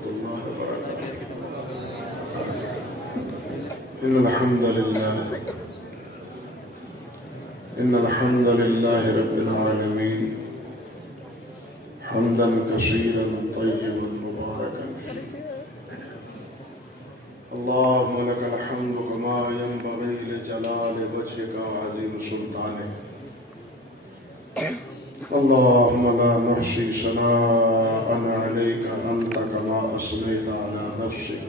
ورحمة الله وبركاته. إن الحمد لله رب العالمين حمدا كثيرا طيبا مباركا فيه. اللهم لك الحمد كما ينبغي لجلال وجهك وعظيم سلطانك. اللهم لا نحصي ثناء عليك أنت كما أثنيت على نفسك.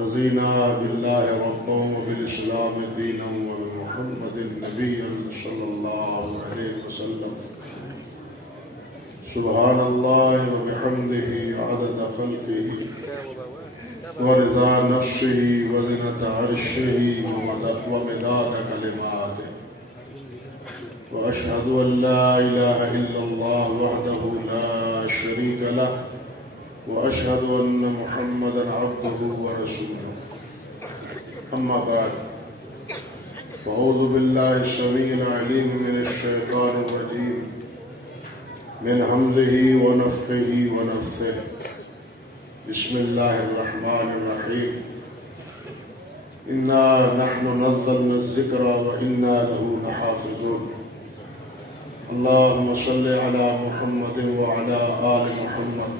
رضينا بالله ربا وبالإسلام دينا وبمحمد نبيا صلى الله عليه وسلم. سبحان الله وبحمده عدد خلقه ورضا نفسه وزنة عرشه ومداد كلماته. وأشهد أن لا إله إلا الله وحده لا شريك له وأشهد أن محمدا عبده ورسوله. أما بعد، فأعوذ بالله السميع العليم من الشيطان الرجيم من همزه ونفخه ونفثه. بسم الله الرحمن الرحيم. إنا نحن نزلنا الذكر وإنا له لحافظون. اللهم صل على محمد وعلى آل محمد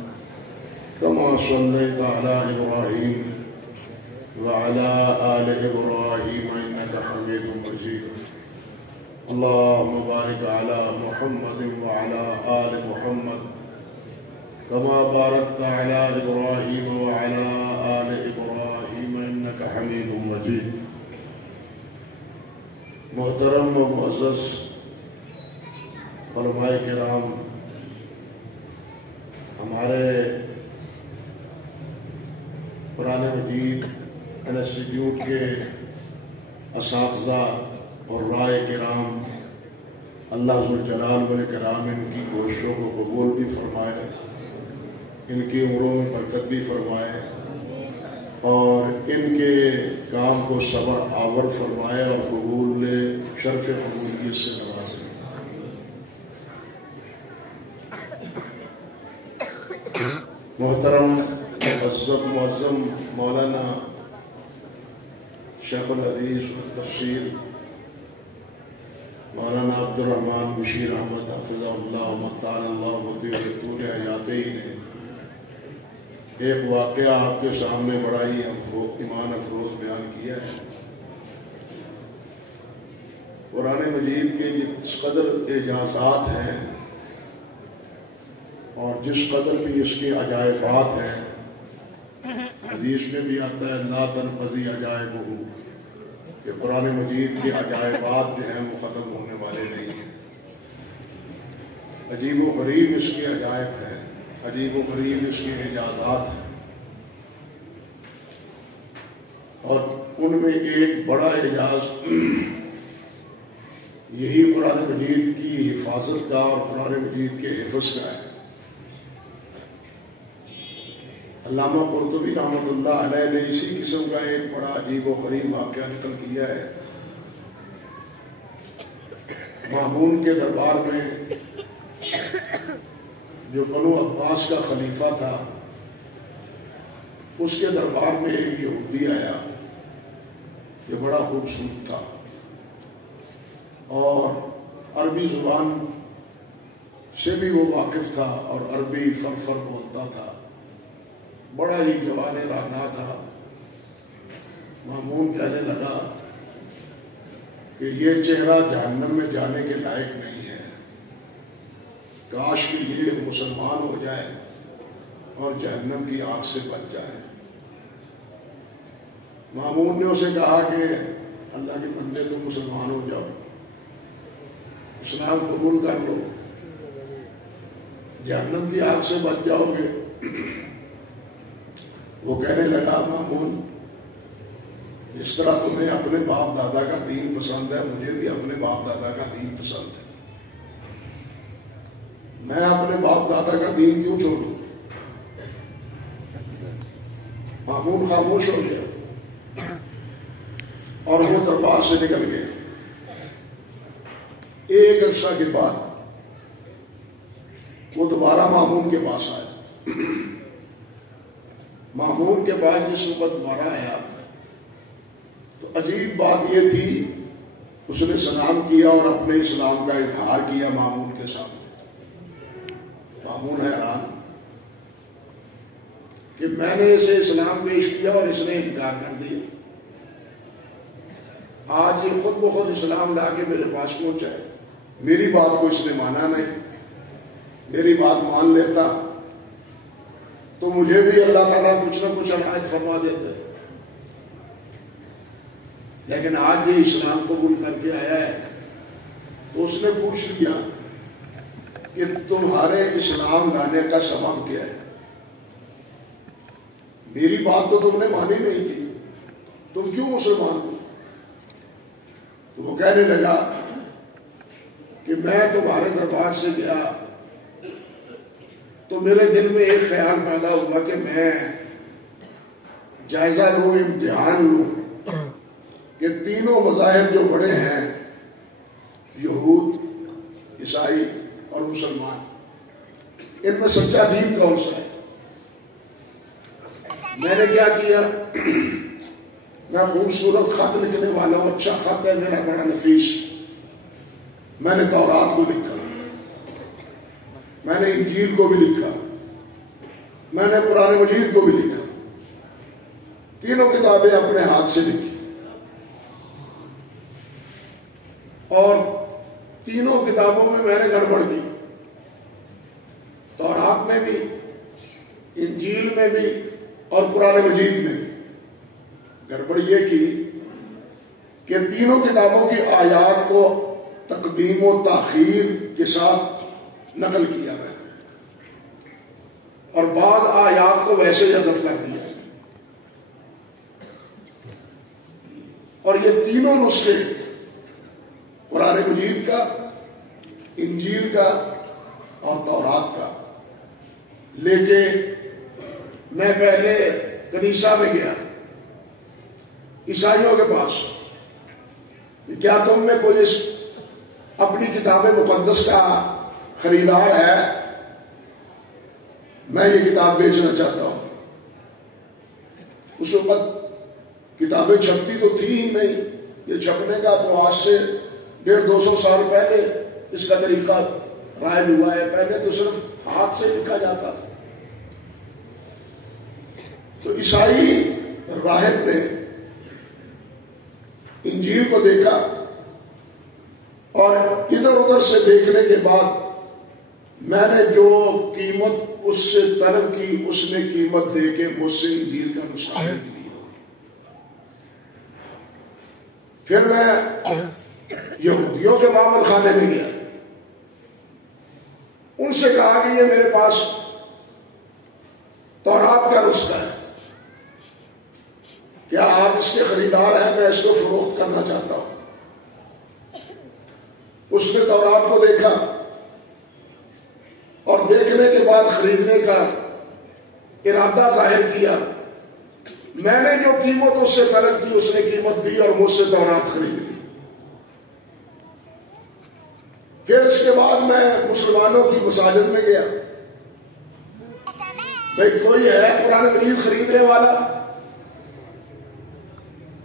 كما صليت على إبراهيم وعلى آل إبراهيم إنك حميد مجيد. اللهم بارك على محمد وعلى آل محمد كما باركت على إبراهيم وعلى آل إبراهيم إنك حميد مجيد. محترم و معزز علماء کرام، ہمارے قرآن مجید انسٹیٹیوٹ کے اساتذہ اور رائے کرام، اللہ ذوالجلال والاکرام ان کی کوششوں کو قبول بھی فرمائے، ان کی عمروں میں برکت بھی فرمائے اور ان کے کام کو صبر آور فرمائے اور قبول شرف قبولیت سے نوازے. محترم معظم مولانا شیخ الحدیث تفسیر مولانا عبدالرحمن بشیر احمد حفظہ اللہ ومتعال اللہ وطیر طول حیاتی نے ایک واقعہ آپ کے سامنے بڑا ہی ایمان افروز بیان کیا ہے. قرآن مجید کے جس قدر اعجازات ہیں اور جس قدر بھی اس کی عجائبات ہیں، حدیث میں بھی آتا ہے لا تنقضی عجائبہ، کہ قرآن مجید کے عجائبات جو ہیں وہ ختم ہونے والے نہیں ہیں. عجیب و غریب اس کی عجائب ہے، عجیب و غریب اس کی اعجازات ہیں، اور ان میں ایک بڑا اعجاز یہی قرآن مجید کی حفاظت کا اور قرآن مجید کے حفظ کا ہے. علامہ قرطبی رحمۃ اللہ علیہ نے اسی قسم کا ایک بڑا عجیب و غریب واقعہ نقل کیا ہے. مامون کے دربار میں جو بنو عباس کا خلیفہ تھا، اس کے دربار میں ایک یہودی آیا جو بڑا خوبصورت تھا اور عربی زبان سے بھی وہ واقف تھا اور عربی فر بولتا تھا، بڑا ہی جوان رانا تھا. مامون کہنے لگا کہ یہ چہرہ جہنم میں جانے کے لائق نہیں ہے، کاش کہ یہ مسلمان ہو جائے اور جہنم کی آگ سے بچ جائے. مامون نے اسے کہا کہ اللہ کے بندے تم مسلمان ہو جاؤ، اسلام قبول کر لو، جہنم کی آگ سے بچ جاؤ گے. وہ کہنے لگا مامون، جس طرح تمہیں اپنے باپ دادا کا دین پسند ہے، مجھے بھی اپنے باپ دادا کا دین پسند ہے. میں اپنے باپ دادا کا دین کیوں چھوڑوں؟ مامون خاموش ہو گیا اور وہ دربار سے نکل گئے. ایک عرصہ کے بعد وہ دوبارہ مامون کے پاس آئے مامون کے بعد جس وقت مارا آیا تو عجیب بات یہ تھی، اس نے سلام کیا اور اپنے اسلام کا اظہار کیا مامون کے سامنے۔ مامون حیران کہ میں نے اسے اسلام پیش کیا اور اس نے انکار کر دیا، آج یہ خود بخود اسلام لا کے میرے پاس پہنچا ہے، میری بات کو اس نے مانا نہیں، میری بات مان لیتا تو مجھے بھی اللہ تعالیٰ کچھ نہ کچھ عنایت فرما دیتے، لیکن آج یہ اسلام قبول کر کے آیا ہے تو اس نے پوچھ لیا کہ تمہارے اسلام لانے کا سبب کیا ہے؟ میری بات تو تم نے مانی نہیں تھی، تم کیوں مسلمان ہو؟ تو وہ کہنے لگا کہ میں تمہارے دربار سے گیا تو میرے دل میں ایک خیال پیدا ہوا کہ میں جائزہ لوں، امتحان لوں کہ تینوں مذاہب جو بڑے ہیں، یہود، عیسائی اور مسلمان، ان میں سچا دین کون سا ہے؟ میں نے کیا کیا؟ میں خوبصورت خط لکھنے والا ہوں، اچھا خط ہے میرا، بڑا نفیس، میں نے تورات کو لکھا، میں نے انجیل کو بھی لکھا، میں نے قرآن مجید کو بھی لکھا، تینوں کتابیں اپنے ہاتھ سے لکھی اور تینوں کتابوں میں نے گڑبڑ کی، تورات میں بھی، انجیل میں بھی اور قرآن مجید میں بھی۔ گڑبڑ یہ کی کہ تینوں کتابوں کی آیات کو تقدیم و تاخیر کے ساتھ نقل کیا گیا اور بعض آیات کو ویسے حذف کر دیا، اور یہ تینوں نسخے قرآن مجید کا، انجیل کا اور تورات کا لے کے میں پہلے کنیسہ میں گیا، عیسائیوں کے پاس، کیا تم میں کوئی اس اپنی کتاب مقدس کا خریدار ہے؟ میں یہ کتاب بیچنا چاہتا ہوں۔ اس وقت کتابیں چھپتی تو تھی ہی نہیں، یہ چھپنے کا تو آج سے 150-200 سال پہلے اس کا طریقہ رائج ہوا ہے، پہلے تو صرف ہاتھ سے لکھا جاتا تھا۔ تو عیسائی راہب نے انجیل کو دیکھا اور ادھر ادھر سے دیکھنے کے بعد میں نے جو قیمت اس سے طلب کی، اس نے قیمت دے کے مجھ سے انجیل کا نسخہ لیا۔ پھر میں یہودیوں کے معامل خانے میں گیا، ان سے کہا کہ یہ میرے پاس تورات کا نسخہ ہے، کیا آپ اس کے خریدار ہیں؟ میں اس کو فروخت کرنا چاہتا ہوں۔ اس نے تورات کو دیکھا اور دیکھنے کے بعد خریدنے کا ارادہ ظاہر کیا۔ میں نے جو قیمت اس سے طلب کی اس نے قیمت دی اور مجھ سے تورات خرید لی۔ پھر اس کے بعد میں مسلمانوں کی مساجد میں گیا، بھائی کوئی ہے قرآن مجید خریدنے والا؟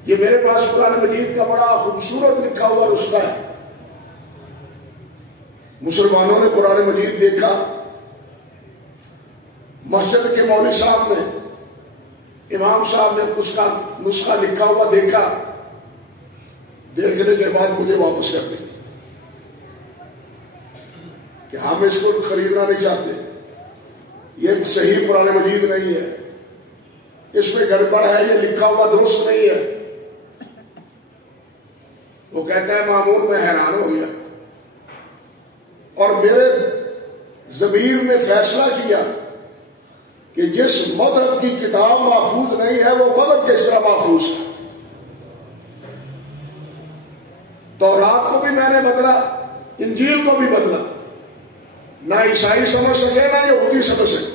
یہ میرے پاس قرآن مجید کا بڑا خوبصورت لکھا ہوا نسخہ ہے۔ مسلمانوں نے قرآن مجید دیکھا، مسجد کے مولوی صاحب نے، امام صاحب نے اس کا نسخہ لکھا ہوا دیکھا، دیکھنے کے بعد مجھے واپس کر دیا کہ ہم اس کو خریدنا نہیں چاہتے، یہ صحیح قرآن مجید نہیں ہے، اس میں گڑبڑ ہے، یہ لکھا ہوا درست نہیں ہے۔ وہ کہتا ہے مامون میں حیران ہو گیا اور میرے ضمیر نے فیصلہ کیا کہ جس مذہب کی کتاب محفوظ نہیں ہے وہ مذہب کس طرح محفوظ ہے۔ تورات کو بھی میں نے بدلا، انجیل کو بھی بدلا، نہ عیسائی سمجھ سکے نہ یہودی سمجھ سکے،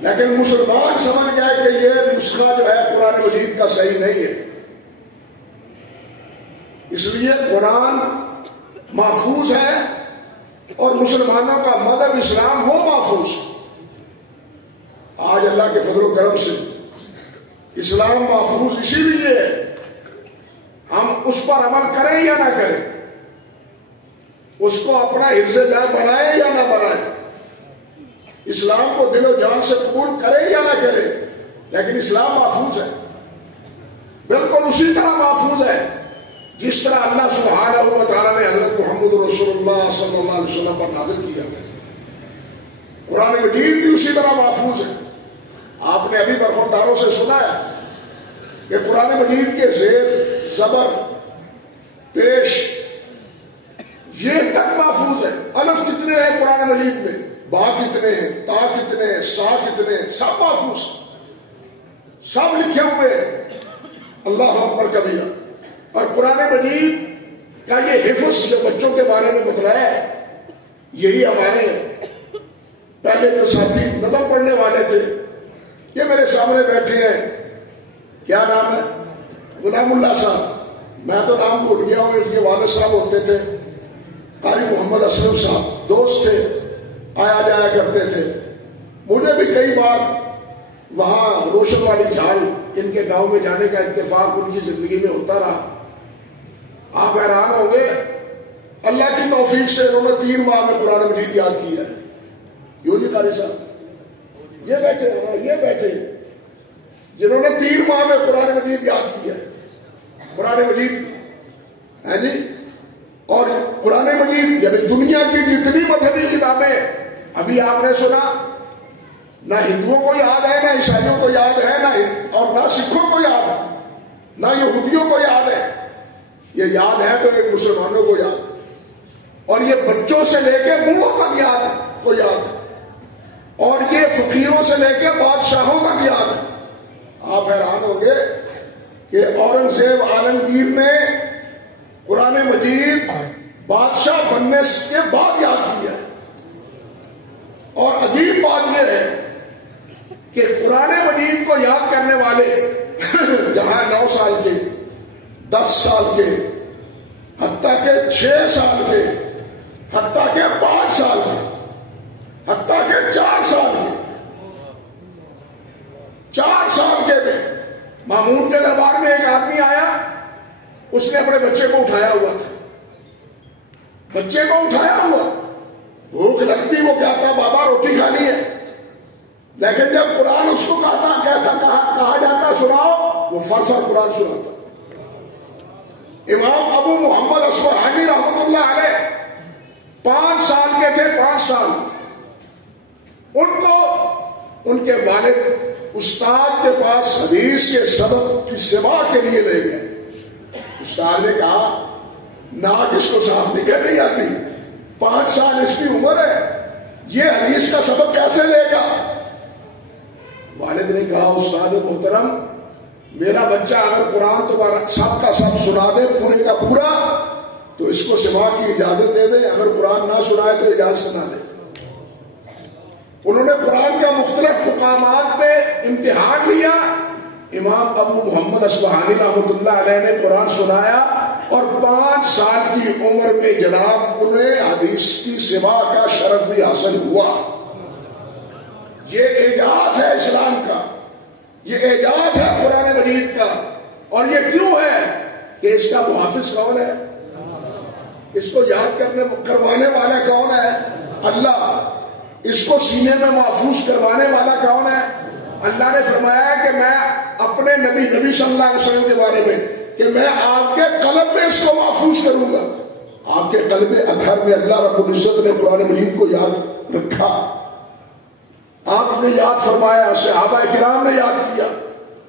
لیکن مسلمان سمجھ گئے کہ یہ نسخہ جو ہے قرآن مجید کا صحیح نہیں ہے۔ اس لیے قرآن محفوظ ہے اور مسلمانوں کا مذہب اسلام وہ محفوظ، اللہ کے فضل و کرم سے اسلام محفوظ اسی لیے ہے، ہم اس پر عمل کریں یا نہ کریں، اس کو اپنا حفظ جان بنائیں یا نہ بنائیں، اسلام کو دل و جان سے قبول کریں یا نہ کریں، لیکن اسلام محفوظ ہے، بالکل اسی طرح محفوظ ہے جس طرح اللہ سبحانہ و تعالیٰ نے حضرت محمد رسول اللہ صلی اللہ علیہ وسلم پر نازل کیا۔ قرآن مجید بھی اسی طرح محفوظ ہے۔ آپ نے ابھی برخورداروں سے سنا ہے کہ قرآن مجید کے زیر، زبر، پیش یہ تک محفوظ ہے۔ الف کتنے ہیں قرآن مجید میں، با کتنے ہیں، تا کتنے ہیں، سا کتنے ہیں، سب محفوظ، سب لکھے ہوئے ہیں۔ اللہ اکبر کبیرہ۔ اور قرآن مجید کا یہ حفظ جو بچوں کے بارے میں بتلایا ہے، یہی ہمارے پہلے جو ساتھی نظم پڑھنے والے تھے، یہ میرے سامنے بیٹھے ہیں، کیا نام ہے؟ غلام اللہ صاحب، میں تو نام بھول گیا ہوں، اس کے والد صاحب ہوتے تھے قاری محمد اسلم صاحب، دوست تھے، آیا جایا کرتے تھے۔ مجھے بھی کئی بار وہاں روشن والی جھال ان کے گاؤں میں جانے کا اتفاق ان کی زندگی میں ہوتا رہا۔ آپ حیران ہوں گے، اللہ کی توفیق سے انہوں نے 3 ماہ میں قرآن مجید یاد کیا ہے۔ یوں جی قاری صاحب، یہ بیٹھے یہ بیٹھے جنہوں نے 3 ماہ میں قرآن مجید یاد کیا ہے۔ قرآن مجید ہے جی، اور قرآن مجید یعنی دنیا کی جتنی مذہبی کتابیں، ابھی آپ نے سنا نہ ہندوؤں کو یاد ہے، نہ عیسائیوں کو یاد ہے، اور نہ سکھوں کو یاد ہے، نہ یہودیوں کو یاد ہے، یہ یاد ہے تو ایک مسلمانوں کو یاد ہے، اور یہ بچوں سے لے کے بوڑھوں تک یاد ہے، اور یہ فقیروں سے لے کے بادشاہوں تک یاد ہے۔ آپ حیران ہوں گے کہ اورنگزیب عالمگیر نے قرآن مجید بادشاہ بننے کے بعد یاد کیا ہے، اور عجیب بات یہ ہے کہ قرآن مجید کو یاد کرنے والے جہاں 9 سال کے، 10 سال کے، حتیٰ کہ 6 سال کے، حتیٰ کہ 5 سال کے، حتیٰ کہ 4 سال کے، 4 سال کے میں مامون کے دربار میں ایک آدمی آیا، اس نے اپنے بچے کو اٹھایا ہوا تھا، بچے کو اٹھایا ہوا، بھوک لگتی وہ کہتا بابا روٹی کھانی ہے، لیکن جب قرآن اس کو کہا جاتا سناؤ، وہ فر قرآن سناتا۔ امام ابو محمد اصفہانی رحمۃ اللہ علیہ 5 سال کے تھے، 5 سال، ان کو ان کے والد استاد کے پاس حدیث کے سبق کی سماع کے لیے لے گئے۔ استاد نے کہا ناک اس کو صاف نکل نہیں آتی، 5 سال اس کی عمر ہے، یہ حدیث کا سبق کیسے لے گا؟ والد نے کہا استاد محترم، میرا بچہ اگر قرآن تمہارا سب کا سب سنا دے پورے کا پورا تو اس کو سماع کی اجازت دے دے، اگر قرآن نہ سنائے تو اجازت نہ دے۔ انہوں نے قرآن کا مختلف مقامات پہ امتحان لیا، امام ابو محمد اصفہانی رحمۃ اللہ علیہ نے قرآن سنایا، اور 5 سال کی عمر میں جناب انہیں حدیث کی سماع کا شرف بھی حاصل ہوا۔ یہ اعجاز ہے اسلام کا، یہ اعجاز ہے قرآن مجید کا۔ اور یہ کیوں ہے کہ اس کا محافظ کون ہے؟ اس کو یاد کروانے والا کون ہے؟ اللہ۔ اس کو سینے میں محفوظ کروانے والا کون ہے؟ اللہ نے فرمایا کہ میں اپنے نبی صلی اللہ علیہ وسلم کے بارے میں کہ میں آپ کے قلب میں اس کو محفوظ کروں گا۔ آپ کے قلب اطہر میں اللہ رب العزت نے قرآن مجید کو یاد رکھا، آپ نے یاد فرمایا، صحابہ کرام نے یاد کیا،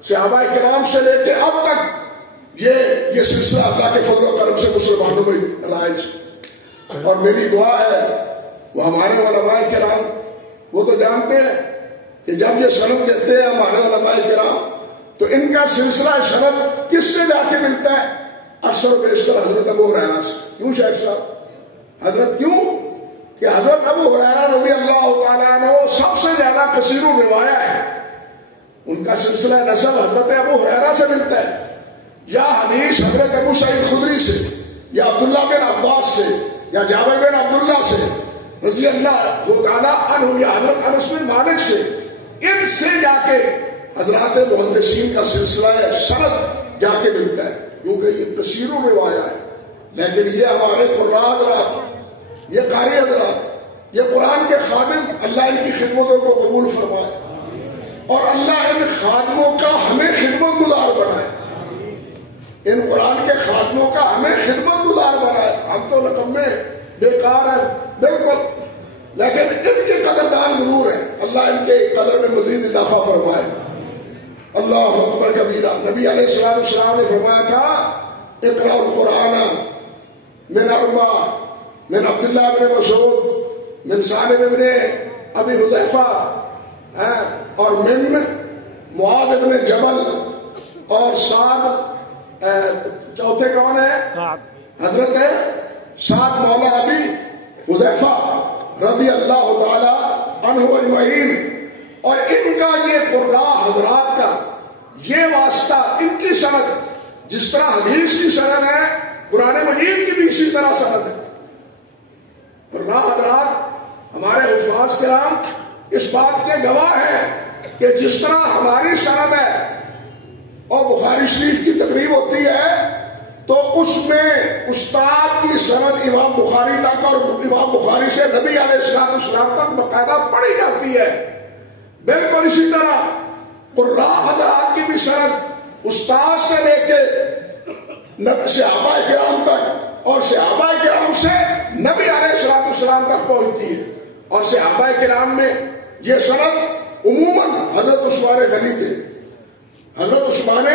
صحابہ کرام سے لے کے اب تک یہ سلسلہ اللہ کے فضل و کرم سے مسلمانوں میں رائج۔ اور میری دعا ہے وہ ہمارے علماء کرام وہ تو جانتے ہیں کہ جب یہ سند دیتے ہیں ہمارے علماء کرام تو ان کا سلسلہ سند کس سے جا کے ملتا ہے؟ اکثر و بیشتر حضرت ابو ہریرہ سے۔ کیوں شیخ صاحب؟ حضرت کیوں کہ حضرت ابو ہریرہ رضی اللہ تعالیٰ عنہ سب سے زیادہ کثیر الروایہ ہے، ان کا سلسلہ نسب حضرت ابو ہریرہ سے ملتا ہے، یا حدیث حضرت ابو سعید خدری سے، یا عبداللہ بن عباس سے، یا جابر بن عبداللہ سے رضی اللہ تعالیٰ عنہ، یا حضرت انس بن مالک سے، ان سے جا حضرات محدثین کا سلسلہ ہے سند جا کے ملتا ہے، کیونکہ یہ کثیروں میں آیا ہے، لیکن یہ ہمارے قراء حضرات، یہ قاری حضرات، یہ قرآن کے خادم، اللہ ان کی خدمتوں کو قبول فرمائے اور اللہ ان خادموں کا ہمیں خدمت گزار بنائے، ان قرآن کے خادموں کا ہمیں خدمت گزار بنائے۔ ہم تو نکمے بیکار ہیں بالکل، لیکن ان کے قدردان ضرور ہیں، اللہ ان کے قدر میں مزید اضافہ فرمائے۔ اللہ اکبر کبیرہ۔ نبی علیہ السلام نے فرمایا تھا اقرأ القرآن من اربع، من عبداللہ بن مسعود، من سالم بن ابی حذیفہ اور من معاذ بن جبل، اور سعد چوتھے کون ہے؟ حضرت سعد مولا ابی حذیفہ رضی اللہ تعالی عنہ اجمعین۔ اور ان کا یہ قراء حضرات کا یہ واسطہ، ان کی سند جس طرح حدیث کی سند ہے، قرآن مجید کی بھی اسی طرح سند ہے۔ قراء حضرات ہمارے حفاظ کرام اس بات کے گواہ ہیں کہ جس طرح ہماری سند ہے اور بخاری شریف کی تقریب ہوتی ہے تو اس میں استاد کی سند امام بخاری تک اور امام بخاری سے نبی علیہ السلام تک باقاعدہ پڑھی جاتی ہے۔ بالکل اسی طرح قراء حضرات کی بھی سند استاد سے لے کے صحابہ کرام تک اور صحابہ کرام سے نبی علیہ السلام تک پہنچتی ہے، اور صحابہ کرام میں یہ سند عموماً حضرت عثمان غنی تھے، حضرت عثمان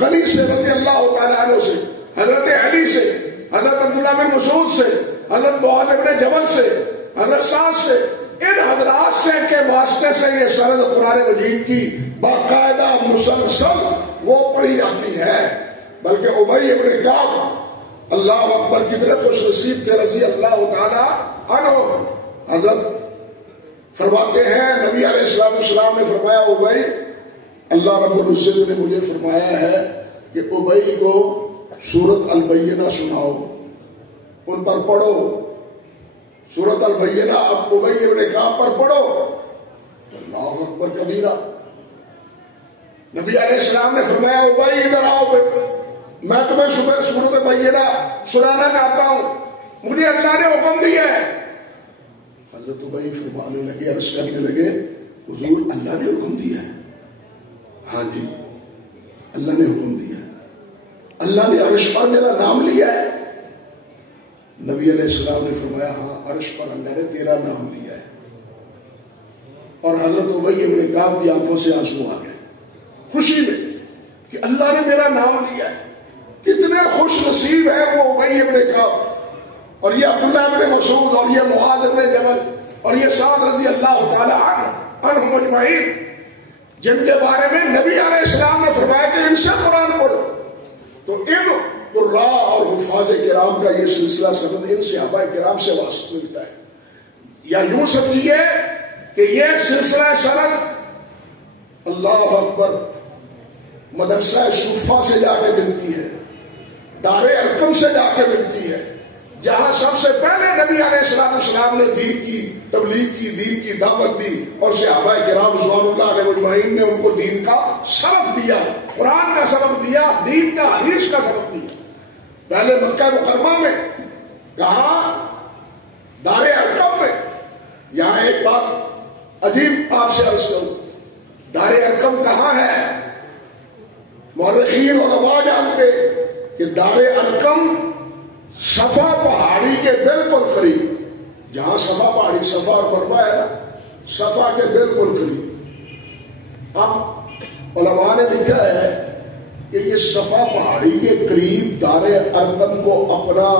غنی سے رضی اللہ تعالیٰ عنہ سے، حضرت علی سے، حضرت عبداللہ بن مسعود سے، حضرت معاذ بن جبل سے، حضرت سعد سے، ان حضرات سے کے واسطے سے یہ سند قرآن مجید کی باقاعدہ مسلسل وہ پڑھی جاتی ہے۔ بلکہ ابی بن کعب اللہ اکبر کتنے خوش نصیب تھے رضی اللہ تعالیٰ عنہ، حضرت فرماتے ہیں نبی علیہ السلام نے فرمایا ابی، اللہ رب العزت نے مجھے فرمایا ہے کہ ابی کو سورۃ البینہ سناؤ، ان پر پڑھو سورۃ البینہ، اب ابی بن کعب پر پڑھو۔ اللہ اکبر کبیرہ۔ نبی علیہ السلام نے فرمایا ابی ادھر آؤ، میں تمہیں صبح سورۃ البینہ سنانا چاہتا ہوں، مجھے اللہ نے حکم دیا ہے۔ حضرت ابی فرمانے لگے، عرض کرنے لگے حضور اللہ نے حکم دیا ہے؟ ہاں جی اللہ نے حکم دیا ہے، اللہ نے عرش پر میرا نام لیا ہے؟ نبی علیہ السلام نے فرمایا ہاں عرش پر اللہ نے تیرا نام لیا ہے۔ اور حضرت ابی بن کعب کی آنکھوں سے آنسو آ گئے خوشی میں کہ اللہ نے میرا نام لیا ہے۔ کتنے خوش نصیب ہے وہ ابی بن کعب، اور یہ عبداللہ بن مسعود، اور یہ معاذ بن جبل، اور یہ سعد رضی اللہ تعالی عنہم اجمعین، جن کے بارے میں نبی علیہ السلام نے فرمایا کہ ان سے قرآن پڑھو۔ تو ان قراء اور حفاظ کرام کا یہ سلسلہ سند ان صحابہ کرام سے واسطہ ملتا ہے، یا یوں سمجھیے کہ یہ سلسلہ سند اللہ اکبر مدرسہ شفا سے جا کے ملتی ہے، دار ارقم سے جا کے ملتی ہے، جہاں سب سے پہلے نبی علیہ السلام نے دین کی تبلیغ کی، دین کی دعوت دی، اور صحابہ کرام رضوان اللہ علیہ اجمعین نے ان کو دین کا سبق دیا، قرآن کا سبق دیا، دین کا حدیث کا سبق دیا۔ پہلے مکہ مکرمہ میں، کہاں؟ دار ارقم میں۔ یہاں ایک بات عجیب آپ سے عرض کروں، دار ارقم کہاں ہے؟ مورخین علماء جانتے کہ دار ارقم صفا پہاڑی کے بالکل قریب، جہاں صفا پہاڑی، صفا اور مروا ہے نا، صفا کے بالکل قریب۔ اب علماء نے لکھا ہے کہ یہ صفا پہاڑی کے قریب دار ارقم کو اپنا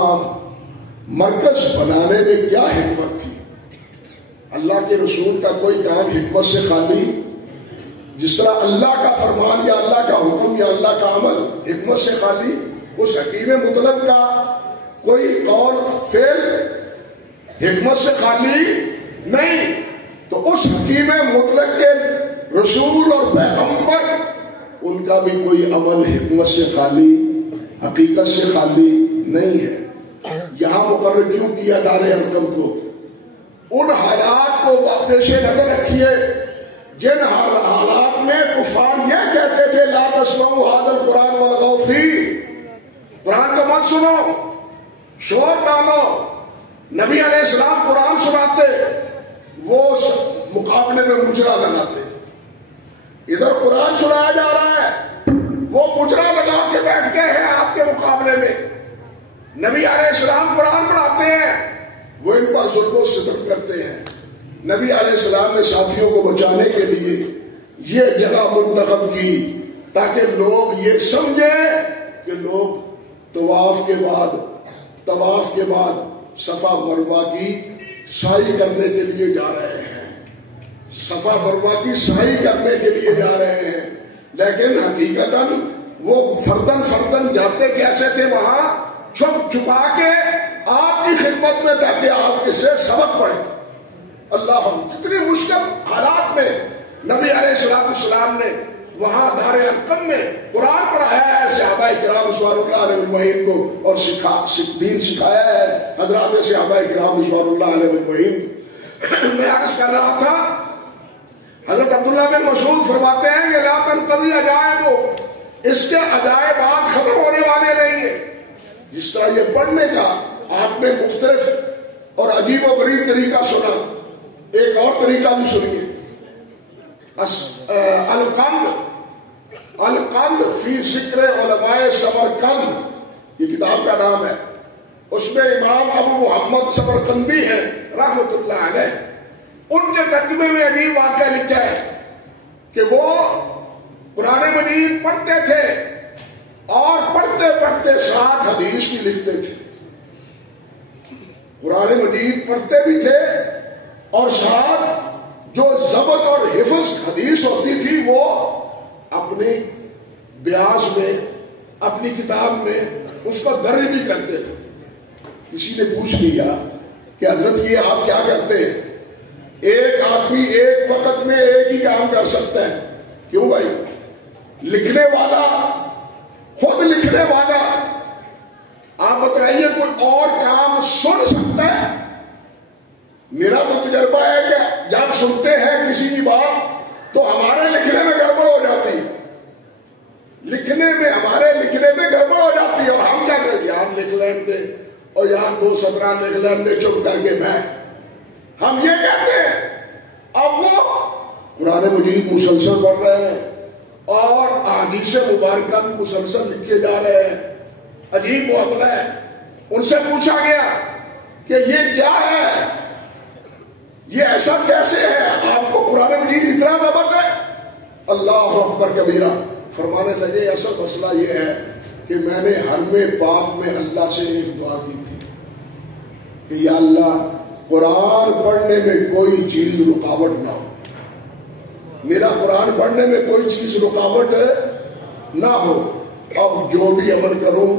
مرکز بنانے میں کیا حکمت تھی؟ اللہ کے رسول کا کوئی کام حکمت سے خالی؟ جس طرح اللہ کا فرمان یا اللہ کا حکم یا اللہ کا عمل حکمت سے خالی، اس حکیم مطلق کا کوئی قول فعل حکمت سے خالی نہیں۔ تو اس حکیم مطلق کے رسول اور پیغمبر، ان کا بھی کوئی عمل حکمت سے خالی، حقیقت سے خالی نہیں ہے۔ یہاں مقرر کیوں کیا دار ارقم کو؟ ان حالات کو پیش نظر رکھیے جن حالات میں کفار یہ کہتے تھے لا تسمعوا هذا القرآن والغوا فيه، قرآن کو مت سنو، شور ڈالو، نبی علیہ السلام قرآن سناتے، وہ مقابلے میں مجرا لگاتے. ادھر قرآن سنایا جا رہا ہے، وہ مجرا لگا کے بیٹھ گئے ہیں آپ کے مقابلے میں. نبی علیہ السلام قرآن پڑھاتے ہیں، وہ ان پر ظلم و ستم کرتے ہیں. نبی علیہ السلام نے ساتھیوں کو بچانے کے لیے یہ جگہ منتخب کی تاکہ لوگ یہ سمجھیں کہ لوگ طواف کے بعد صفا مروہ کی سعی کرنے کے لیے جا رہے ہیں، صفا مروہ کی سعی کرنے کے لیے جا رہے ہیں. لیکن حقیقتاً وہ فردن جاتے کیسے تھے وہاں؟ چھپا کے آپ کی خدمت میں تاکہ آپ اس سے سبق پڑھیں. اللہ، کتنی مشکل حالات میں نبی علیہ السلام نے وہاں دار ارقم میں قرآن پڑھایا ہے صحابہ کرام رضوان اللہ علیہ اجمعین کو، اور دین سکھایا ہے حضرات صحابہ کرام رضوان اللہ علیہ اجمعین. میں عرض کر رہا تھا، حضرت عبداللہ بن مسعود فرماتے ہیں کہ لا تنقضی عجائب، اس کے عجائبات ختم ہونے والے نہیں ہیں. جس طرح یہ پڑھنے کا آپ نے مختلف اور عجیب و غریب طریقہ سنا، ایک اور طریقہ بھی سنیے. القند فی ذکر علماء سمرقند، یہ کتاب کا نام ہے. اس میں امام ابو محمد سمرقندی ہیں رحمۃ اللہ علیہ، ان کے ترجمے میں عجیب واقعہ لکھا ہے کہ وہ قرآن مجید پڑھتے تھے اور پڑھتے ساتھ حدیث کی لکھتے تھے. قرآن مجید پڑھتے بھی تھے اور ساتھ جو ضبط اور حفظ حدیث ہوتی تھی وہ اپنے بیاس میں، اپنی کتاب میں اس کو درج بھی کرتے تھے. کسی نے پوچھ لیا کہ حضرت یہ آپ کیا کرتے ہیں؟ ایک آدمی ایک وقت میں ایک ہی کام کر سکتا ہے. کیوں بھائی؟ لکھنے والا، خود لکھنے والا، آپ بتائیے کوئی اور کام سن سکتا ہے؟ میرا تو تجربہ ہے کہ جب سنتے ہیں کسی کی بات تو ہمارے لکھنے میں گڑبڑ ہو جاتی ہے، ہمارے لکھنے میں گڑبڑ ہو جاتی ہے، اور ہم کیا کریں؟ یار لکھ لیں دے، اور یار 2 سطرہ لکھ لیں دے چپ کر کے میں، ہم یہ کہتے ہیں. اب وہ قرآن مجید مسلسل پڑھ رہے ہیں اور احادیث مبارکہ مسلسل لکھے جا رہے ہیں. عجیب معاملہ ہے. ان سے پوچھا گیا کہ یہ کیا ہے، یہ ایسا کیسے ہے؟ آپ کو قرآن مجید اتنا ضبط ہے؟ اللہ اکبر کبیرہ. فرمانے لگے اصل مسئلہ یہ ہے کہ میں نے حرم پاک میں اللہ سے ایک دعا کی تھی کہ یا اللہ قرآن پڑھنے میں کوئی چیز رکاوٹ نہ ہو، میرا قرآن پڑھنے میں کوئی چیز رکاوٹ نہ ہو. اب جو بھی عمل کروں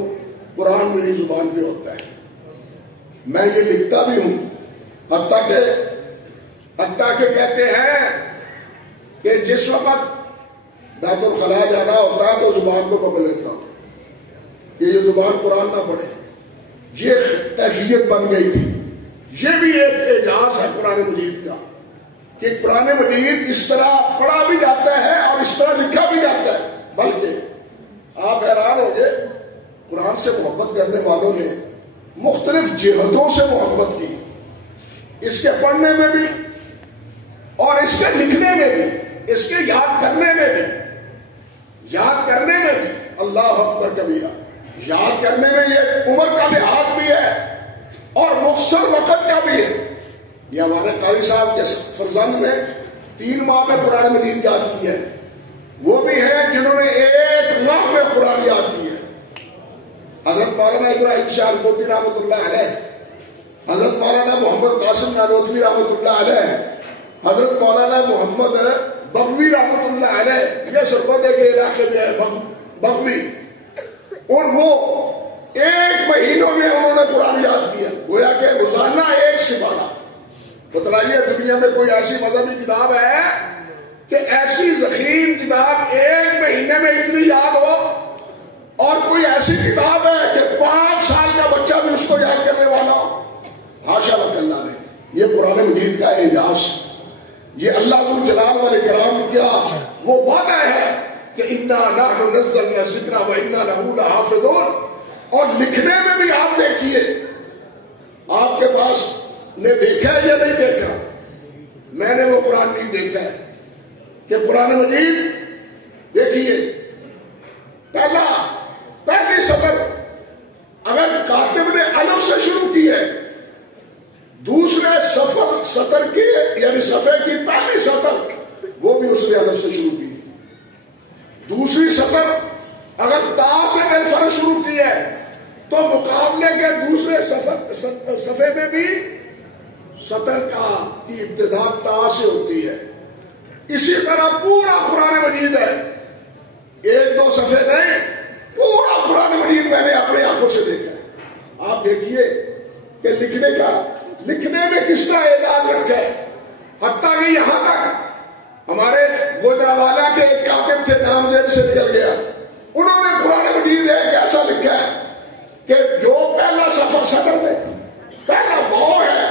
قرآن میری زبان پہ ہوتا ہے، میں یہ لکھتا بھی ہوں. حتیٰ کہ کہتے ہیں کہ جس وقت بیت الخلاء جانا ہوتا ہے تو زبان کو پکڑ لیتا ہوں کہ یہ زبان قرآن نہ پڑھے. یہ کیفیت بن گئی تھی. یہ بھی ایک اعجاز ہے قرآن مجید کا کہ قرآن مجید اس طرح پڑھا بھی جاتا ہے اور اس طرح لکھا بھی جاتا ہے. بلکہ آپ حیران ہوں گے، قرآن سے محبت کرنے والوں نے مختلف جہتوں سے محبت کی، اس کے پڑھنے میں بھی اور اس کے لکھنے میں بھی، اس کے یاد کرنے میں بھی. اللہ اکبر کبیرہ. یاد کرنے میں یہ عمر کا لحاظ بھی ہے اور مختصر وقت کا بھی ہے. یہ ہمارے قاری صاحب کے فرزند نے 3 ماہ میں قرآن مجید یاد کی ہے. وہ بھی ہیں جنہوں نے 1 ماہ میں قرآن یاد کی ہے. حضرت مولانا ابراہیم شاہ کوٹی رحمۃ اللہ علیہ، حضرت مولانا محمد قاسم نانوتوی رحمۃ اللہ علیہ، حضرت مولانا محمد بغوی رحمۃ اللہ علیہ، یہ سربدے کے علاقے میں ہے بغوی، اور وہ 1 مہینوں میں انہوں نے قرآن یاد کیا. گویا کہ روزانہ 1 سپارہ. بتلائیے دنیا میں کوئی ایسی مذہبی کتاب ہے کہ ایسی ضخیم کتاب 1 مہینے میں اتنی یاد ہو؟ اور کوئی ایسی کتاب ہے کہ 5 سال کا بچہ بھی اس کو یاد کرنے والا ہو؟ حاشا اللہ نے. یہ قرآن مجید کا اعجاز. یہ اللہ ذو الجلال والاکرام کیا وہ وعدہ ہے کہ انا نحن نزلنا الذکر وانا لہ لحافظون. اور لکھنے میں بھی آپ دیکھیے, آپ کے پاس نے دیکھا ہے یا نہیں دیکھا؟ میں نے وہ قرآن نہیں دیکھا ہے کہ قرآن مجید دیکھیے پہلی سطر اگر کاتب نے الف سے شروع کی ہے, دوسرے سطر کی یعنی صفحے کی پہلی سطر وہ بھی اس نے الف سے شروع کی, دوسری سطر اگر تا سے الف شروع کی ہے تو مقابلے کے دوسرے صفحے میں بھی سطر کی ابتدا تا سے ہوتی ہے. اسی طرح پورا قرآن مجید ہے, ایک دو صفحے نہیں, پورا قرآن مجید میں نے اپنے آنکھوں سے دیکھا ہے. آپ دیکھیے کہ لکھنے میں کس طرح اعداد رکھا ہے, حتیٰ کہ یہاں تک ہمارے گوجرانوالہ کے ایک کاتب تھے, نام ذہن سے نکل گیا, انہوں نے قرآن مجید ایک ایسا لکھا ہے کہ جو پہلا صفحہ سطر میں پہلا واو ہے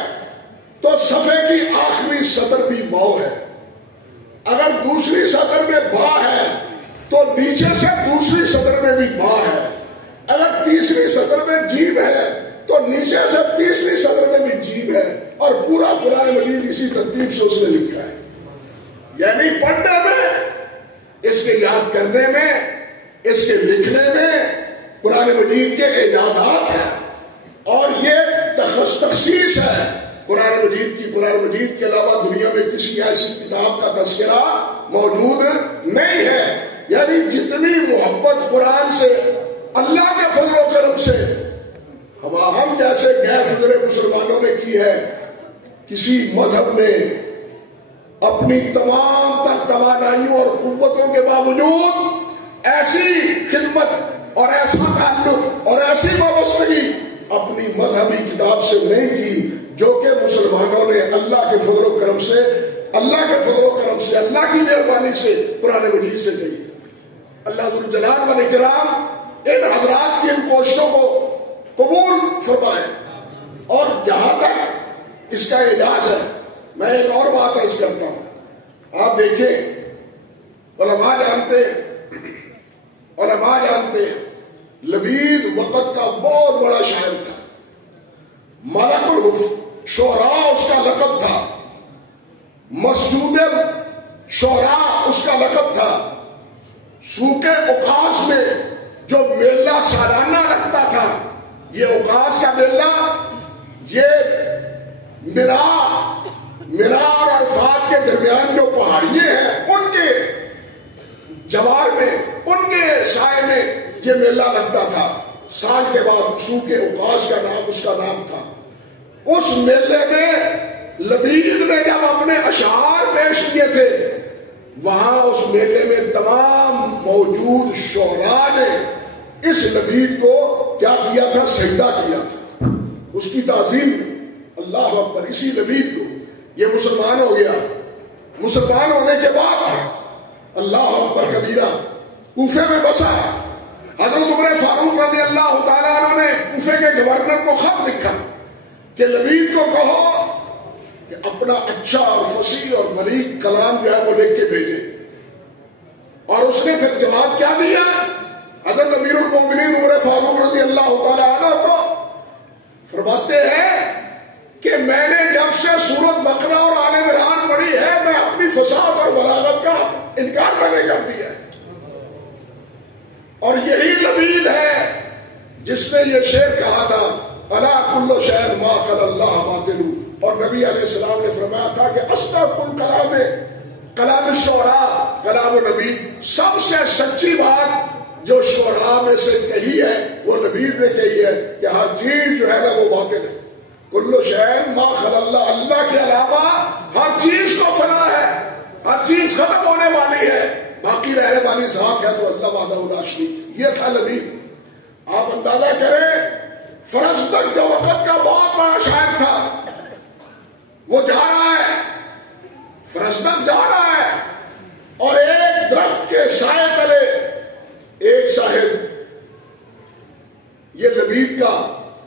تو صفحے کی آخری سطر بھی واو ہے, اگر دوسری سطر میں با ہے تو نیچے سے دوسری سطر میں بھی با ہے, اگر تیسری سطر میں جیم ہے تو نیچے سے تیسری سطر میں بھی جیم ہے, اور پورا قرآن مجید اسی ترتیب سے اس نے لکھا ہے. یعنی پڑھنے میں, اس کے یاد کرنے میں, اس کے لکھنے میں قرآن مجید کے اعجازات ہیں, اور یہ تخصیص ہے قرآن مجید کی. قرآن مجید کے علاوہ دنیا میں کسی ایسی کتاب کا تذکرہ موجود نہیں ہے. یعنی جتنی محبت قرآن سے اللہ کے فضل و کرم سے ہم جیسے غیر گزرے مسلمانوں نے کی ہے, کسی مذہب نے اپنی تمام تر توانائیوں اور قوتوں کے باوجود ایسی خدمت اور ایسا تعلق اور ایسی وابستگی اپنی مذہبی کتاب سے نہیں کی جو کہ مسلمانوں نے اللہ کے فضل و کرم سے اللہ کی مہربانی سے قرآن مجید سے کی. اللہ ذو الجلال والاکرام ان حضرات کی ان کوششوں کو قبول فرمائے. اور جہاں تک اس کا اعجاز ہے, میں ایک اور بات عرض کرتا ہوں. آپ دیکھیں علماء جانتے ہیں لبید وقت کا بہت بڑا شاعر تھا, ملک الشعراء اس کا لقب تھا, مسجود شعراء اس کا لقب تھا. سوق اوقاس میں جو میلہ سالانہ لگتا تھا, یہ اوقاس کا میلہ, یہ میرا اور عرفات کے درمیان جو پہاڑیاں ہیں ان کے جوار میں, ان کے سائے میں یہ میلہ لگتا تھا. سال کے بعد سوق اوقاس کا نام اس کا نام تھا. اس میلے میں لبید نے جب اپنے اشعار پیش کیے تھے, وہاں اس میلے میں تمام موجود شعراء نے اس لبید کو کیا کیا تھا, سجدہ کیا تھا, اس کی تعظیم. اللہ اکبر. اسی لبید کو یہ مسلمان ہو گیا. مسلمان ہونے کے بعد اللہ اکبر کبیرہ کوفے میں بسا. حضرت عمر فاروق رضی اللہ تعالیٰ عنہ نے کوفے کے گورنر کو خط لکھا کہ لبید کو کہو کہ اپنا اچھا اور فصیح اور ملیح کلام جو ہے وہ لکھ کے بھیجے. اور اس نے پھر جواب کیا دیا؟ حضرت امیر المومنین عمر فاروق رضی اللہ تعالیٰ عنہ کو فرماتے ہیں کہ میں نے جب سے سورۃ بقرہ اور آل عمران پڑھی ہے, میں اپنی فصاحت اور بلاغت کا انکار میں نے کر دیا ہے. اور یہی لبید ہے جس نے یہ شعر کہا تھا, الا کل شیء ما قال اللہ باطل. اور نبی علیہ السلام نے فرمایا تھا کہ اصدق الکلام کلام الشعراء کلام النبی, سب سے سچی بات جو شعراء میں سے کہی ہے وہ لبید نے کہی ہے کہ ہر چیز جو ہے نا وہ باطل ہے. کل شیء ما قال اللہ, اللہ کے علاوہ ہر چیز کو فنا ہے, ہر چیز ختم ہونے والی ہے, باقی رہنے والی ذات ہے تو اللہ وحدہ لا شریک. یہ تھا لبید. آپ اندازہ کریں فرزدق جو وقت کا بہت بڑا شاعر تھا, وہ جا رہا ہے, فرزدق جا رہا ہے, اور ایک درخت کے سائے تلے ایک صاحب یہ لبید کا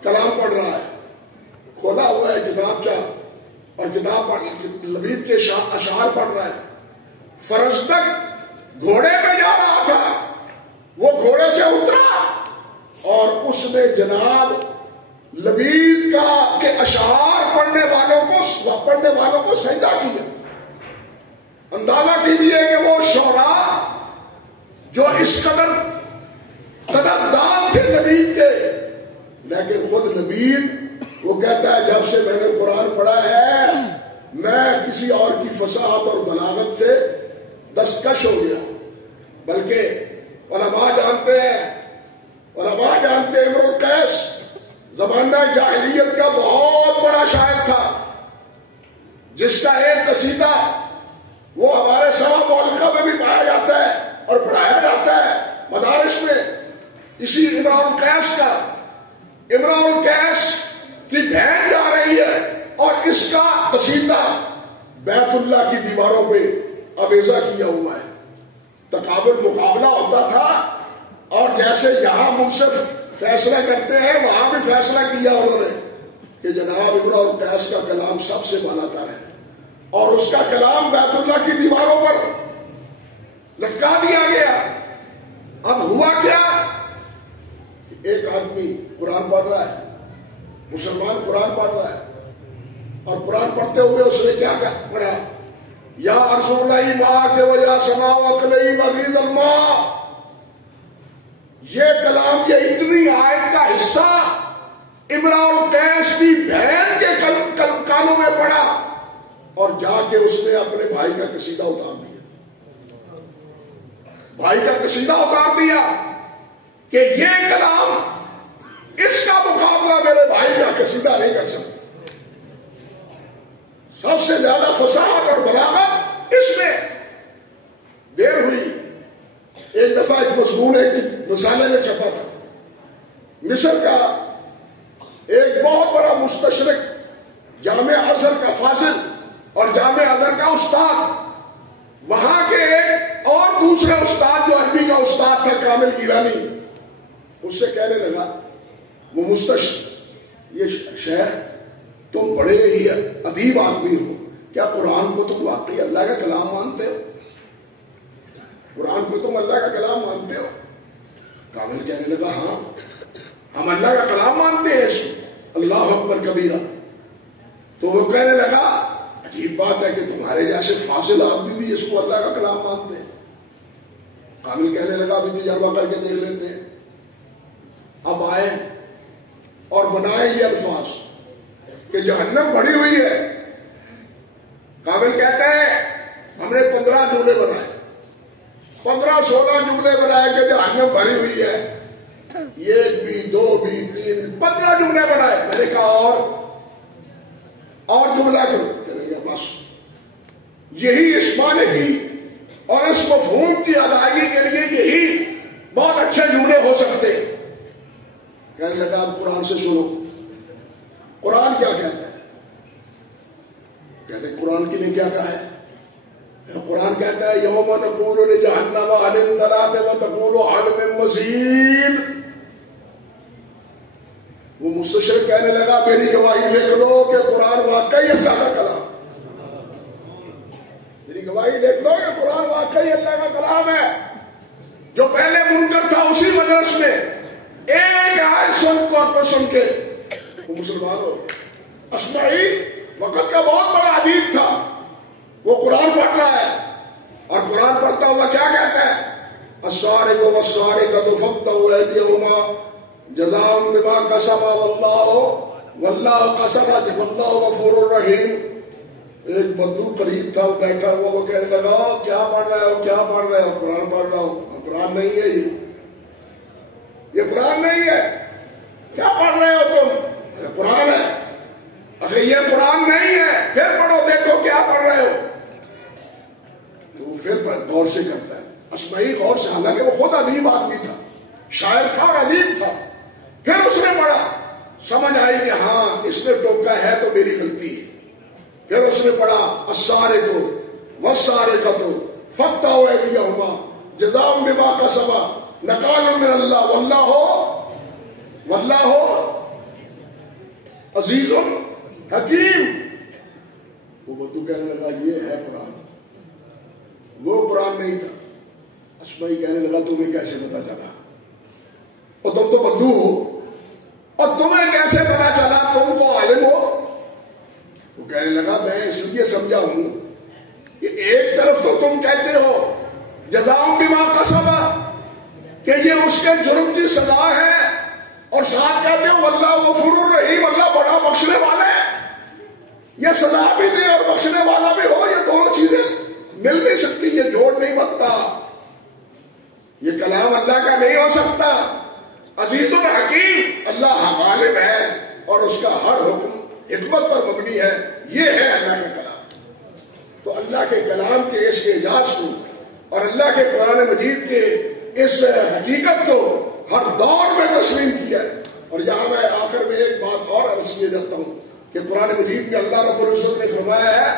کلام پڑھ رہا ہے, کھولا ہوا ہے کتابچہ, اور کتاب لبید کے اشعار پڑھ رہا ہے. فرزدق گھوڑے پہ جا رہا تھا, وہ گھوڑے سے اترا اور اس نے جناب لبید کا کہ اشعار پڑھنے والوں کو سجدہ کیا. اندازہ کیجیے کہ وہ شعراء جو اس قدردان تھے لبید کے, لیکن خود لبید وہ کہتا ہے جب سے میں نے قرآن پڑھا ہے میں کسی اور کی فصاحت اور بلاغت سے دستکش ہو گیا. بلکہ علماء جانتے ہیں امرؤ القیس زمانہ جاہلیت کا بہت بڑا شاعر تھا, جس کا ایک قصیدہ وہ ہمارے سوا مولکہ میں بھی پایا جاتا ہے اور پڑھایا جاتا ہے مدارس میں. اسی امرؤ القیس کا, امرؤ القیس کی بہن جا رہی ہے اور اس کا قصیدہ بیت اللہ کی دیواروں پہ آویزہ کیا ہوا ہے. تقابل مقابلہ ہوتا تھا اور جیسے یہاں منصف فیصلہ کرتے ہیں وہاں بھی فیصلہ کیا انہوں نے کہ جناب امرؤ القیس کا کلام سب سے بالا تر ہے, اور اس کا کلام بیت اللہ کی دیواروں پر لٹکا دیا گیا. اب ہوا کیا, ایک آدمی قرآن پڑھ رہا ہے, مسلمان قرآن پڑھ رہا ہے, اور قرآن پڑھتے ہوئے اس نے کیا پڑھا, یا ارض ابلعی ماءک و یا سماء اقلعی وغیض الماء. یہ کلام, یہ اتنی آیت کا حصہ امرؤ القیس کی بہن کے کانوں میں پڑا اور جا کے اس نے اپنے بھائی کا قصیدہ اتار دیا کہ یہ کلام اس کا مقابلہ میرے بھائی کا قصیدہ نہیں کر سکتا. سب سے زیادہ فصاحت اور بلاغت اس میں. دیر ہوئی, ایک دفعہ ایک مضمون ایک رسالے میں چھپا تھا. مصر کا ایک بہت بڑا مستشرق, جامع ازہر کا فاضل اور جامع ازہر کا استاد, وہاں کے ایک اور دوسرے استاد جو عربی کا استاد تھا کامل گیلانی, اس سے کہنے لگا وہ مستشرق, یہ شہر تم بڑے ہی ادیب آدمی ہو, کیا قرآن کو تم واقعی اللہ کا کلام مانتے ہو؟ قرآن کو تم اللہ کا کلام مانتے ہو؟ کامل کہنے لگا ہاں ہم اللہ کا کلام مانتے ہیں, اس کو اللہ اکبر کبیرہ. تو وہ کہنے لگا عجیب بات ہے کہ تمہارے جیسے فاضل آدمی بھی اس کو اللہ کا کلام مانتے ہیں. کامل کہنے لگا ابھی تجربہ کر کے دیکھ لیتے ہیں. اب آئے اور بنائے یہ الفاظ کہ جہنم بڑی ہوئی ہے. کامل کہتا ہے ہم نے 15 جملے بنائے, 15-16 جملے بنائے کہ جہنم بھری ہوئی ہے. ایک بھی, دو بھی, 3, 15 جملے بنائے. میں نے کہا اور جملہ کرو. بس یہی اس معنی کی اور اس مفہوم کی ادائیگی کے لیے یہی بہت اچھے جملے ہو سکتے. کہنے لگا اب قرآن سے سنو, قرآن کیا کہتا ہے. کہتے قرآن کی نے کیا کہا ہے؟ قرآن کہتا ہے یوم نقول لجہنم هل امتلأت وتقول هل من مزید. وہ مستشرق کہنے لگا میری گواہی لکھ لو کہ قرآن واقعی اللہ کا کلام, میری گواہی لکھ لو کہ قرآن واقعی اللہ کا کلام ہے. جو پہلے منکر تھا اسی مجلس میں ایک آیت سن کے وہ مسلمان ہو. اصمعی وقت کا بہت بڑا ادیب تھا, وہ قرآن پڑھ رہا ہے اور قرآن پڑھتا ہوا کیا کہتا ہے, السارق والسارقۃ فاقطعوا ایدیہما جزاء بما کسبا واللہ قسم واللہ غفور رحیم. ایک بدو قریب تھا, وہ بیٹھا ہوا, وہ کہنے لگا کیا پڑھ رہے ہو, کیا پڑھ رہے ہو؟ قرآن پڑھ رہا ہوں. قرآن نہیں ہے یہ قرآن نہیں ہے. کیا پڑھ رہے ہو تم؟ قرآن ہے. اگر یہ قرآن نہیں ہے پھر پڑھو, دیکھو کیا پڑھ رہے ہو. تو وہ پھر غور سے کرتا ہے. اصمعی غور سے, حالانکہ وہ خود ادیب آدمی تھا, شاعر تھا اور ادیب تھا. پھر اس نے پڑھا, سمجھ آئی کہ ہاں اس نے ٹوکا ہے تو میری غلطی ہے. پھر اس نے پڑھا السارق والسارقۃ فاقطعوا ایدیہما جزاء بما کسبا نکالا من اللہ واللہ عزیز حکیم. وہ وہ تو کہنے لگا یہ ہے قرآن، وہ قرآن نہیں تھا۔ اسمعی کہنے لگا تمہیں کیسے پتا چلا، اور تم تو بدو ہو، اور تمہیں کیسے پتا چلا، تم تو عالم ہو؟ وہ کہنے لگا میں اس لیے سمجھا ہوں کہ ایک طرف تو تم کہتے ہو جزاؤں بما کسب کہ یہ اس کے جرم کی سزا ہے، اور ساتھ کہتے ہو واللہ غفور الرحیم، اللہ بڑا بخشنے والا ہے۔ یہ سزا بھی دے اور بخشنے والا بھی ہو، یہ دونوں چیزیں مل نہیں سکتی، یہ جوڑ نہیں بنتا، یہ کلام اللہ کا نہیں ہو سکتا۔ عزیز الحکیم، اللہ غالب ہے اور اس کا ہر حکم حکمت پر مبنی ہے، یہ ہے اللہ کا کلام۔ تو اللہ کے کلام کے اس اعجاز کو اور اللہ کے قرآن مجید کے اس حقیقت کو ہر دور میں تسلیم کیا ہے۔ اور یہاں میں آخر میں ایک بات اور عرض کیے جاتا ہوں کہ قرآن مجید میں اللہ رب العزت نے فرمایا ہے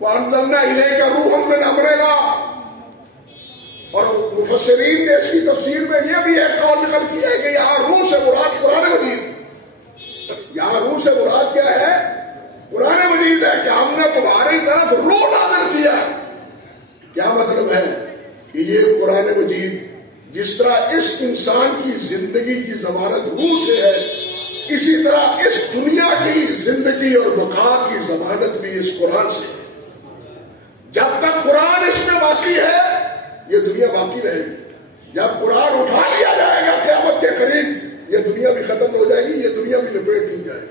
وَأَنزَلْنَا إِلَيْكَ رُوحًا مِّنْ أَمْرِنَا، اور مفسرین نے اس کی تفسیر میں یہ بھی ایک قول ذکر کیا ہے کہ یہاں روح سے مراد قرآن مجید، یہاں روح سے مراد کیا ہے؟ قرآن مجید ہے کہ ہم نے تمہاری طرف روح نازل کیا۔ کیا مطلب ہے کہ یہ قرآن مجید جس طرح اس انسان کی زندگی کی ضمانت روح سے ہے، اسی طرح اس دنیا کی زندگی اور بقا کی ضمانت بھی اس قرآن سے ہے۔ جب تک قرآن اس میں باقی ہے یہ دنیا باقی رہے گی، جب قرآن اٹھا لیا جائے گا قیامت کے قریب یہ دنیا بھی ختم ہو جائے گی، یہ دنیا بھی لپیٹ لی جائے گی۔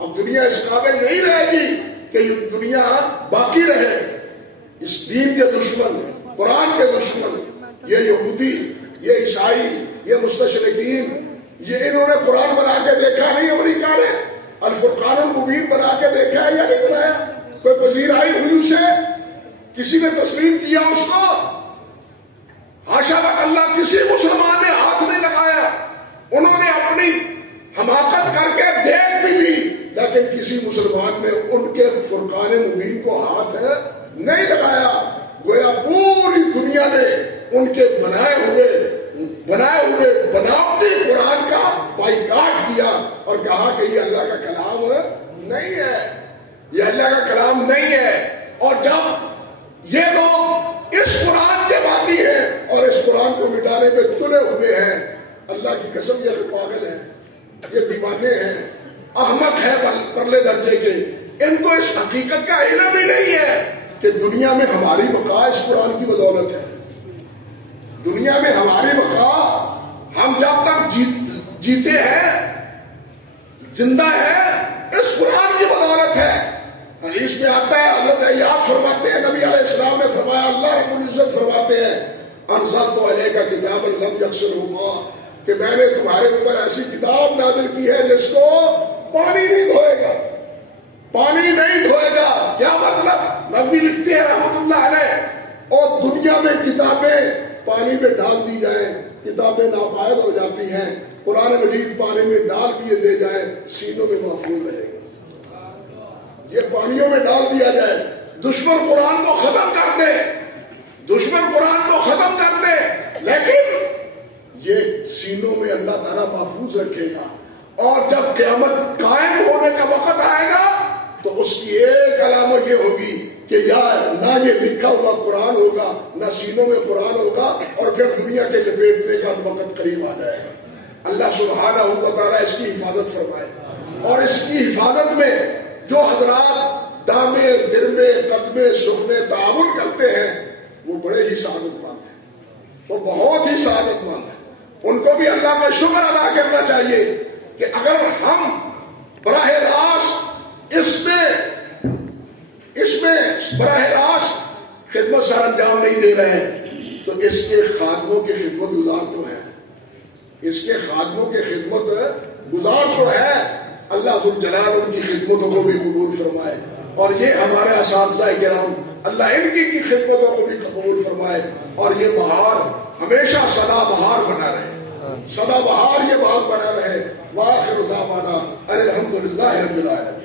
اب دنیا اس قابل نہیں رہے گی کہ یہ دنیا باقی رہے۔ اس دین کے دشمن، قرآن کے دشمن، یہ یہودی، یہ عیسائی، یہ مستشرقین، یہ انہوں نے قرآن بنا کے دیکھا نہیں، امریکہ نے الفرقان المبین بنا کے دیکھا ہے یا نہیں بنایا؟ کوئی پذیرائی ہوئی اسے؟ کسی نے تسلیم کیا اس کو؟ حاشا اللہ، کسی مسلمان نے ہاتھ نہیں لگایا۔ انہوں نے اپنی حماقت کر کے دیکھ بھی لی، لیکن کسی مسلمان نے ان کے فرقان مبین کو ہاتھ نہیں لگایا۔ گویا پوری دنیا نے ان کے بنائے ہوئے بناوٹی قرآن کا بائیکاٹ کیا اور کہا کہ یہ اللہ کا کلام نہیں ہے، یہ اللہ کا کلام نہیں ہے۔ اور جب یہ لوگ اس قرآن کے باقی ہیں اور اس قرآن کو مٹانے میں تلے ہوئے ہیں، اللہ کی قسم یہ تو پاگل ہیں، یہ دیوانے ہیں، احمق ہے پرلے درجے کے، ان کو اس حقیقت کا علم ہی نہیں ہے کہ دنیا میں ہماری بقا اس قرآن کی بدولت ہے۔ دنیا میں ہماری بقا ہم جب تک جیتے ہیں، زندہ ہے، اس قرآن کی بدولت ہے۔ حدیث میں آتا ہے، حضرت ایاز فرماتے ہیں، نبی علیہ السلام نے فرمایا، اللہ رب العزت فرماتے ہیں انزلت علیک کتابا لم یغسلہ ماء، کہ میں نے تمہارے اوپر ایسی کتاب نازل کی ہے جس کو پانی نہیں دھوئے گا، پانی نہیں دھوئے گا۔ کیا مطلب؟ نبی لکھتے ہیں رحمت اللہ علیہ، اور دنیا میں کتابیں پانی میں ڈال دی جائیں، کتابیں ناپائد ہو جاتی ہیں، قرآن مجید پانی میں ڈال دیے دے جائیں، سینوں میں محفوظ رہے گا۔ یہ پانیوں میں ڈال دیا جائے، دشمن قرآن کو ختم کر دے، دشمن قرآن کو ختم کر دے، لیکن یہ سینوں میں اللہ تعالیٰ محفوظ رکھے گا۔ اور جب قیامت قائم ہونے کا وقت آئے گا تو اس کی ایک علامت یہ ہوگی کہ یار نہ یہ لکھا ہوا قرآن ہوگا، نہ سینوں میں قرآن ہوگا، اور پھر دنیا کے لپیٹنے کا وقت قریب آ جائے گا۔ اللہ سبحانہ و تعالیٰ اس کی حفاظت فرمائے، اور اس کی حفاظت میں جو حضرات دامے درمے قدمے سکھنے تعاون کرتے ہیں وہ بڑے ہی سعادت مند ہیں، وہ بہت ہی سعادت مند ہیں۔ ان کو بھی اللہ کا شکر ادا کرنا چاہیے کہ اگر ہم براہ راست اس میں براہ راست خدمت سر انجام نہیں دے رہے ہیں تو اس کے خادموں کی خدمت گزار تو ہے، اس کے خادموں کی خدمت گزار تو ہے۔ اللہ ذوالجلال ان کی خدمتوں کو بھی قبول فرمائے، اور یہ ہمارے اساتذہ کرام اللہ ان کی خدمتوں کو بھی قبول فرمائے، اور یہ بہار ہمیشہ سدا بہار بنا رہے، سدا بہار یہ بہار بنا رہے۔ وآخر دعوانا الحمدللہ رب العالمین۔